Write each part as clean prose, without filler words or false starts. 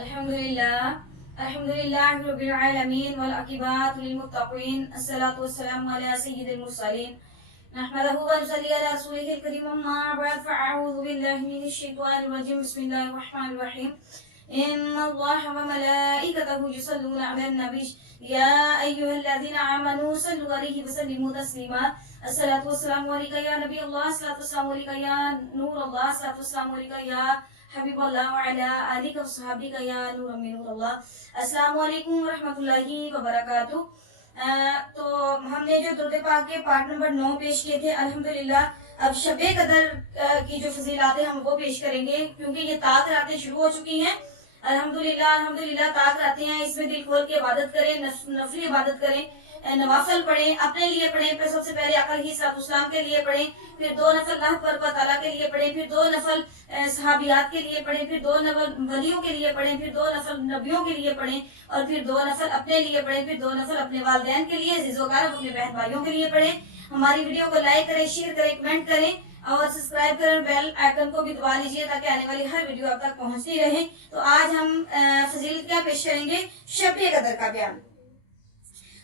अल्हम्दुलिल्लाह रब्बिल आलमीन वल अक़िबातु लिल मुत्तक़ीन अस्सलातु वस्सलामु अला सय्यिदिल मुरसलीन नहमदुहु व नुसल्ली अला रसूलिहिल करीम अम्मा बअद फ़अऊज़ु बिल्लाहि मिनश शैतानिर रजीम बिस्मिल्लाहिर रहमानिर रहीम इन्नल्लाहा व मलाइकतहु युसल्लूना अलन नबी या अय्युहल्लज़ीना आमनू सल्लु अलैहि व सल्लिमू तस्लीमा अस्सलातु वस्सलामु अलैका या नबी अल्लाह अस्सलातु वस्सलामु अलैका या नूर अल्लाह अस्सलातु वस्सलामु अलैका या हबीबल्लाह व अला आलिका व सहाबिका या नूर मिन नूरल्लाह। अस्सलामु अलैकुम व रहमतुल्लाहि व बरकातुहू। तो हमने जो दुरूद पाक के पार्ट नंबर 9 पेश किए थे अल्हम्दुलिल्लाह। अब शबे कदर की जो फजीलातें हम वो पेश करेंगे क्योंकि ये ताक रातें शुरू हो चुकी हैं। अल्हम्दुलिल्लाह ताक रातें हैं, इसमें दिल खोल के इबादत करें, नफली इबादत करें, नवाफिल पढ़ें, अपने लिए पढ़ें, फिर सबसे पहले अकल ही सलाम के लिए पढ़ें, फिर 2 नफल अल्लाह पर ताला के लिए पढ़ें, फिर 2 नफल सहाबियात के लिए पढ़ें, फिर 2 नफल वलियों के लिए पढ़ें, फिर 2 नफल नबियों के लिए पढ़ें और फिर 2 नफल अपने लिए पढ़ें, फिर 2 नफल अपने वालिदैन के लिए, अज़ीज़ोकार अपने बहन भाइयों के लिए पढ़ें। हमारी वीडियो को लाइक करें, शेयर करें, कमेंट करें और सब्सक्राइब करें, बेल आइकन को भी दबा लीजिए ताकि आने वाली हर वीडियो आप तक पहुंचती रहे। तो आज हम फजीलत क्या पेश करेंगे? शब-ए कदर का बयान।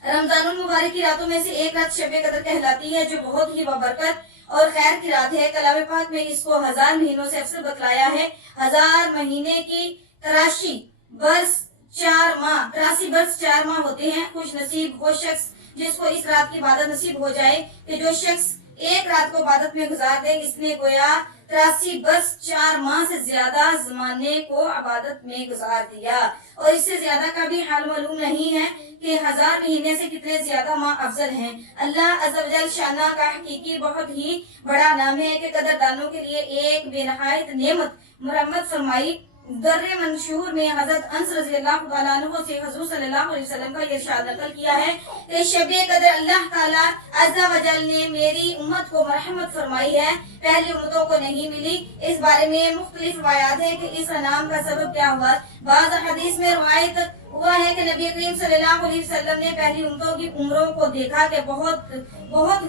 रमजानुल मुबारक की रातों में से एक रात शब-ए कदर कहलाती है जो बहुत ही बरकत और खैर की रात है। कलाम पाक में इसको 1000 महीनों से अफसर बतलाया है। 1000 महीने की 83 बरस 4 माह 83 बरस 4 माह होते हैं। खुश नसीब वो शख्स जिसको इस रात की इबादत नसीब हो जाए कि जो शख्स एक रात को इबादत में गुजार दे, इसने गोया 83 बरस 4 माह से ज्यादा जमाने को इबादत में गुजार दिया। और इससे ज्यादा का भी हाल मालूम नहीं है कि 1000 महीने से कितने ज्यादा माह अफजल हैं। अल्लाह अज़्ज़ व जल शाना का हकीकी बहुत ही बड़ा नाम है कि कदरदानों के लिए एक बेनहायत नेमत मुरम्मत फरमाई। दर्रे मंशूर में हजरत अनस रज़ियल्लाहु ताला अन्हु से हुज़ूर सल्लल्लाहु अलैहि वसल्लम का इरशाद नकल किया है कि शब-ए कदर अल्लाह ताला अज़्ज़ व जल ने मेरी उम्मत को रहमत फरमाई है, पहली उम्मतों को नहीं मिली। इस बारे में मुख्तलिफ रवायात है कि इस नाम का सबब क्या हुआ। बाज़ हदीस में रवायत हुआ है कि नबी करीम सल्लल्लाहु अलैहि वसल्लम ने पहली उम्मतों की उम्रों को देखा कि बहुत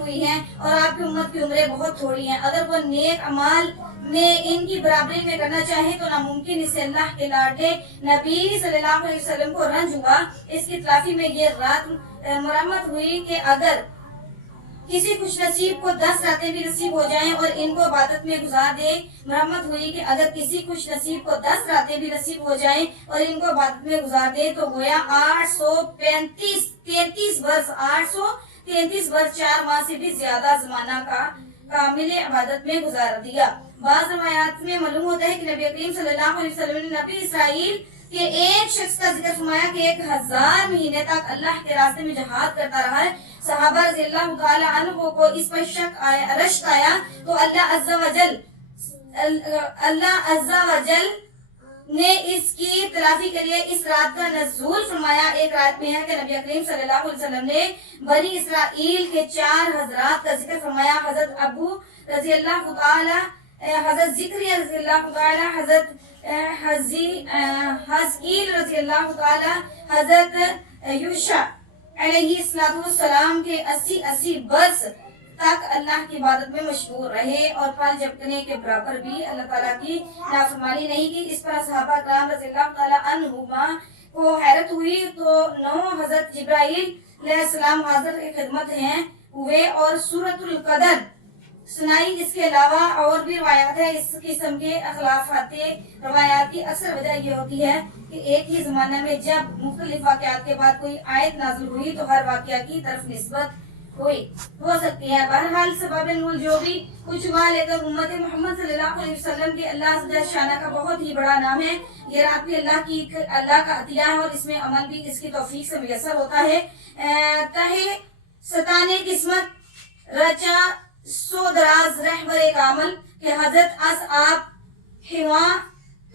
हुई हैं और आपकी उम्मत की उम्रें बहुत थोड़ी हैं। अगर वो नेक अमाल में इनकी बराबरी में करना चाहे तो नामुमकिन। इससे अल्लाह के लाडले नबी सल्लल्लाहु अलैहि वसल्लम को रंज हुआ। इसकी तलाफी में ये रात मरम्मत हुई कि अगर किसी खुश नसीब को 10 रातें भी नसीब हो जाएं और इनको इबादत में गुजार दे। मरम्मत हुई कि अगर किसी खुश नसीब को 10 रातें भी नसीब हो जाएं और इनको इबादत में गुजार दे तो गोया 833 बरस 833 बरस 4 माह से भी ज्यादा जमाना का कामिल इबादत में गुजार दिया। बाज़ रवायात में मालूम होता है कि नबी करीम सल्लल्लाहु अलैहि वसल्लम ने नबी इसराइल के एक शख्स का जिक्र फरमाया कि 1000 महीने तक अल्लाह के रास्ते में जहाद करता रहा है। सहाबा रज़ियल्लाहु ताला अन्हु को इस पर शक आया, रश्क आया तो अल्लाह अज़्ज़ व जल ने इसकी तलाफी के लिए इस रात का नज़ूल फरमाया। एक रात में है कि नबी करीम सल्लल्लाहु अलैहि वसल्लम ने बनी इसराइल के 4 हज़रात का जिक्र फरमाया। हज़रत अबू रज़ियल्लाहु ताला, हज़रत ज़िक्रिया रज़ियल्लाहु ताला, हज़रत हज़कील रज़ियल्लाहु ताला, हज़रत यूशा अलैहिस्सलाम के 80 बरस तक अल्लाह की इबादत में मशगूल रहे और फल झपकने के बराबर भी अल्लाह ताला की नाफरमानी नहीं की। इस पर सहाबा कराम रज़ियल्लाहु ताला अन्हुमा को हैरत हुई तो 9 हज़रत जिब्राइल अलैहिस्सलाम हाज़िर की खिदमत हैं हुए और सूरतुल कदर सुनाई। इसके अलावा और भी रवायात है। इस किस्म के अखलाफाते रवायात की अक्सर वजह ये होती है कि एक ही जमाना में जब मुख्तलिफ वाक़यात के बाद कोई आयत नाज़िल हुई तो हर वाक़या की तरफ निस्बत हो सकती है। बहरहाल सबब नुज़ूल जो भी कुछ हुआ, लेकिन उम्मत मोहम्मद सल्लल्लाहु अलैहि वसल्लम के अल्लाह शाना का बहुत ही बड़ा नाम है। ये रात भी अल्लाह का अतिया है और इसमें अमल भी इसकी तौफीक से मुयस्सर होता है। तहे सताने किस्मत रचा सो दराज रहबरे कामल के हजरत अस आप हिवा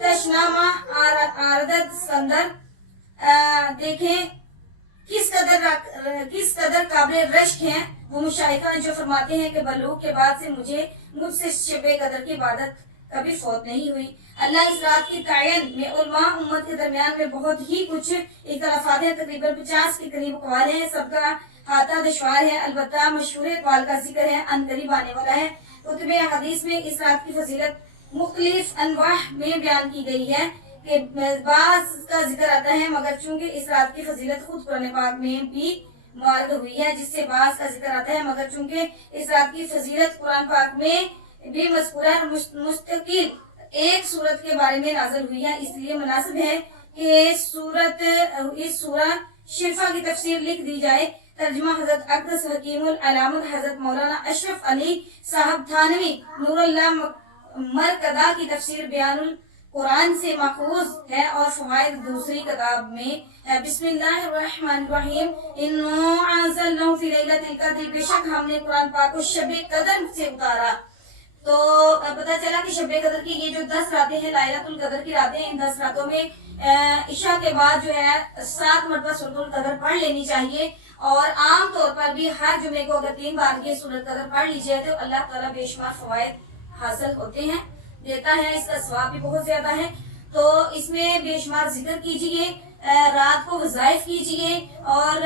तशनामा आरदत संदर देखें किस कदर काबिल रश्क हैं वो मुशाइखा जो फरमाते हैं कि बलूग के बाद से मुझसे शब-ए कदर की इबादत कभी फौत नहीं हुई। अल्लाह इस रात की तायन में उलमा उम्मत के दरमियान में बहुत ही कुछ इख्तलाफात हैं। तकरीबन 50 के करीब अक़वाल हैं। सबका हाथा दुश्वार है, अलबत्ता मशहूर अक़वाल का जिक्र है, अनकरीब आने वाला है। कुतुब हदीस में इस रात की फजीलत मुख्तलिफ अनवाह में बयान की गई है کہ بعض کا ذکر آتا ہے مگر چونکہ اس رات کی فضیلت خود قرآن پاک میں بھی معرض ہوئی ہے، جس سے بعض کا ذکر آتا ہے مگر چونکہ اس رات کی فضیلت قرآن پاک میں بھی مذکور ہے، مستقل ایک سورت کے بارے میں نازل ہوئی ہے، اس لیے مناسب ہے کہ اس سورہ شفا کی تفسیر لکھ دی جائے۔ ترجمہ حضرت اقدس حکیم العلامت حضرت مولانا اشرف علی صاحب تھانوی نور اللہ مرکدہ کی تفسیر بیان القرآن سے ماخوذ ہے اور فوائد دوسری کتاب میں ہے۔ بسم اللہ الرحمن الرحیم، اِنَّا أَنزَلْنَاهُ فِي لَيْلَةِ الْقَدْرِ، بے شک ہم نے قرآن پاک کو شب قدر سے اتارا۔ تو پتہ چلا کہ شب قدر کی یہ جو 10 راتیں ہیں، لائلۃ القدر کی راتیں، ان 10 راتوں میں عشاء کے بعد جو ہے 7 مرتبہ سورۃ القدر پڑھ لینی چاہیے، اور عام طور پر بھی ہر جمعے کو اگر 3 بار یہ سورۃ القدر پڑھ لیجیے تو اللہ تعالیٰ بے شمار فوائد حاصل ہوتے ہیں، دیتا ہے، اس کا ثواب بھی بہت زیادہ ہے۔ تو اس میں بے شمار ذکر کیجیے، رات کو وظائف کیجیے اور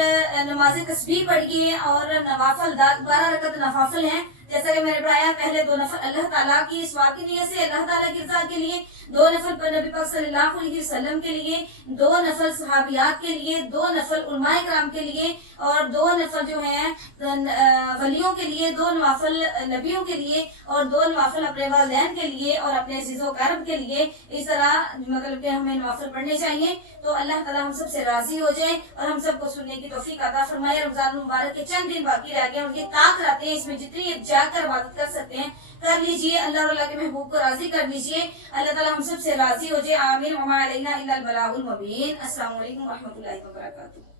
نماز تسبیح پڑھیے، اور نوافل 12 رکعت نوافل ہیں، جیسا کہ میں نے بتایا، پہلے 2 نفل اللہ تعالیٰ کی ثواب کی نیت سے، اللہ تعالیٰ کی رضا کے لیے، 2 نفل پر نبی پاک صلی اللہ علیہ وسلم کے لیے، 2 نفل صحابیات کے لیے، 2 نفل علماء کرام کے لیے، اور 2 نفل جو ہیں ولیوں کے لیے، 2 نوافل نبیوں کے لیے، اور 2 نوافل اپنے والدین کے لیے اور اپنے عزیز و اقارب کے لیے۔ اس طرح مطلب کہ ہمیں نوافل پڑھنے چاہیے۔ تو اللہ تعالیٰ ہم سب سے راضی ہو جائے اور ہم سب کو سننے کی توفیق عطا فرمائے۔ رمضان المبارک کے چند دن باقی رہ گئے، اور یہ طاق رہتے ہیں، اس میں جتنی جا کر عبادت کر سکتے ہیں کر لیجئے، اللہ اور اللہ کے محبوب کو راضی کر لیجئے۔ اللہ تعالیٰ ہم سب سے راضی ہو جائے، آمین۔ وما علینا الا البلاغ المبین۔ السلام علیکم و رحمۃ اللہ وبرکاتہ۔